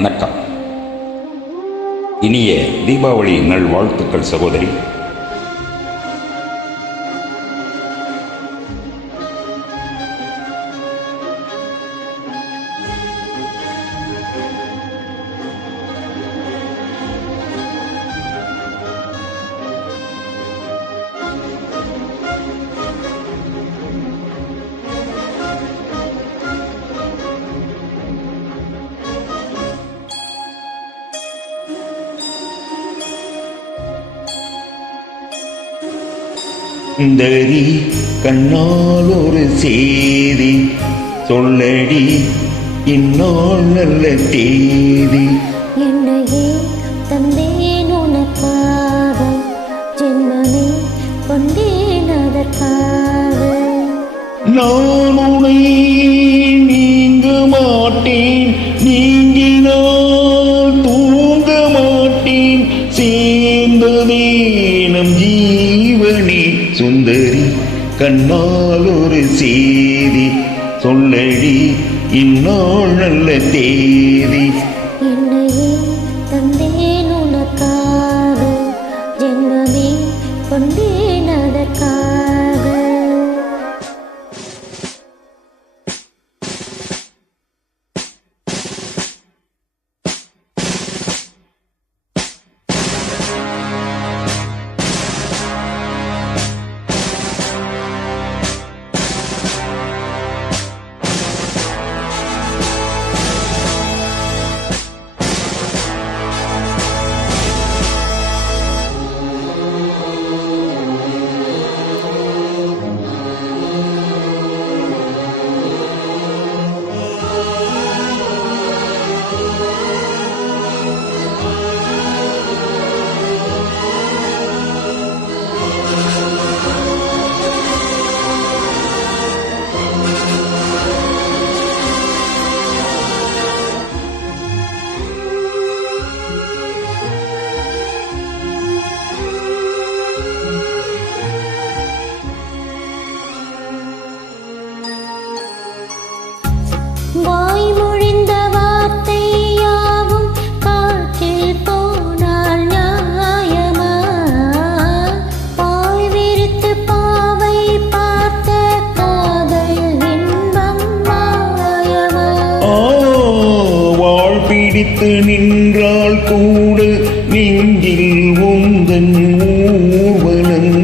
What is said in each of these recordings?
வணக்கம். இனிய தீபாவளி நல்வாழ்த்துக்கள் சகோதரி. சுந்தரி கண்ணால் ஒரு செய்தி சொல்லடி, இந்நாள் நல்ல தேதி. என்னையே தந்தேன் உனக்காக, ஜென்மமே கொண்டேன் அதற்காக. நான் உனை நீங்க மாட்டேன், நீங்கினால் தூங்க மாட்டேன், சேர்ந்ததே நம் ஜீவனே. சுந்தரி கண்ணால் ஒரு செய்தி சொல்லடி, இந்நாள் நல்ல தேதி. என்னையே தந்தேன் உனக்காக, ஜென்மமே கொண்டேன் அதற்காக. வாய்மொழிந்த வார்த்தை யாவும் காற்றில் போனால் நியாயமா? பாய் விரித்து பாவை பார்த்த காதல் இன்பம் மாயமா? வாழ் பிடித்து நின்றால் கூட நெஞ்சில் உந்தன் ஊர்வலம்,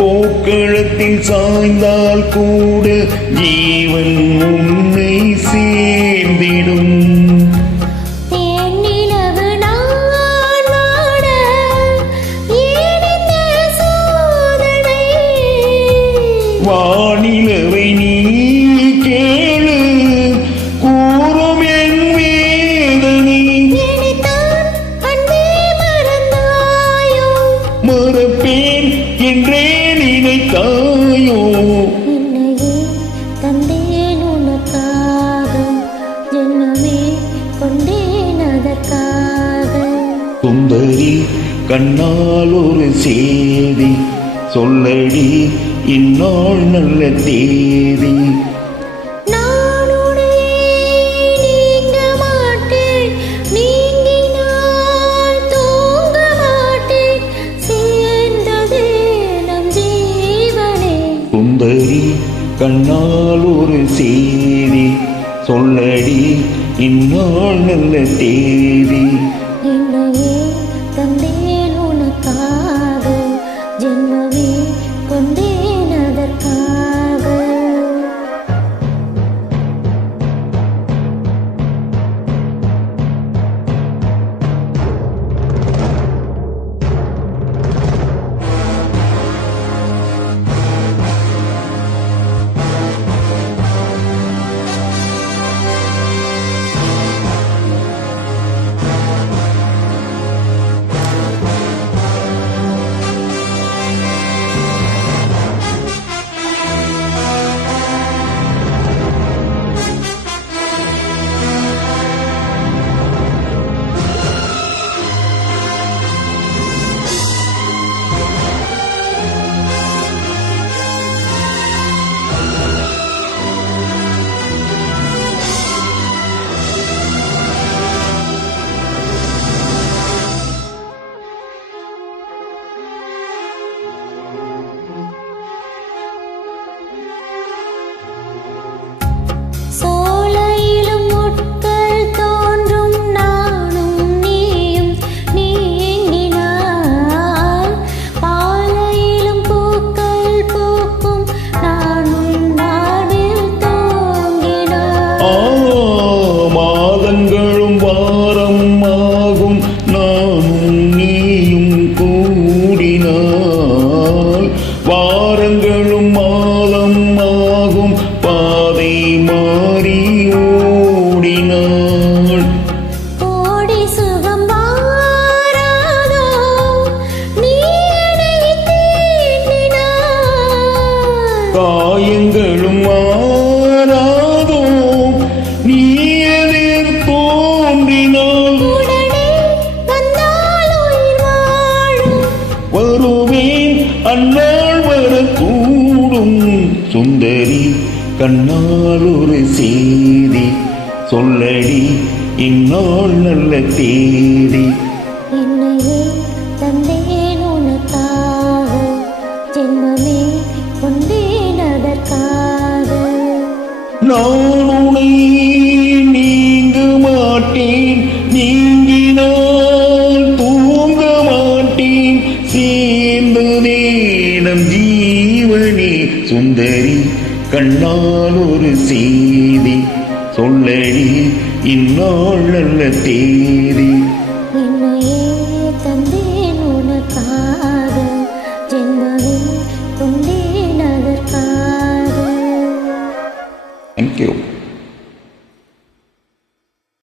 போக்களத்தில் சாய்ந்தால் கூட ஜீவன் உன்னை சேர்ந்திடும். தேனிலவு நான் வாட ஏன் இந்த சோதனை? வானிலவை நீ கேளு, கூறும் என் வேதனை. நினைத்தான் அன்பே மறந்தாயோ? மறப்பேன் என்றே நினைத்தாயோ? என்னையே தந்தேன் உனக்காக, ஜென்மமே கொண்டேன் அதற்காக. சுந்தரி கண்ணால் ஒரு செய்தி சொல்லடி, இந்நாள் நல்ல தேதி. நான் உன்னை நீங்க மாட்டேன், நீங்கினால் தூங்க மாட்டேன், சேர்ந்ததே நம் ஜீவனே. சுந்தரி கண்ணால் ஒரு செய்தி சொல்லடி, இந்நாள் நல்ல தேதி. என்னையே தந்தேன் உனக்காக, ஜென்மமே கொண்டேன் அதற்காக. வருவேன் அந்நாள் வரக்கூடும். சுந்தரி கண்ணால் ஒரு செய்தி சொல்லடி இந்நாள் நல்ல தேதி. என்னையே தந்தேன் உனக்காக, ஜென்மமே கொண்டேன் அதற்காக. நான் உன்னை நீங்க மாட்டேன், நீங்கினால் தூங்க மாட்டேன், சேர்ந்து நேரம் ஜீவனே. சுந்தரி கண்ணால் ஒரு செய்தி சொல்லடி இந்நாள் நல்ல தேதி. என்னையே தந்தேன் உனக்காக, ஜென்மமே கொண்டேன் அதற்காக. Thank you.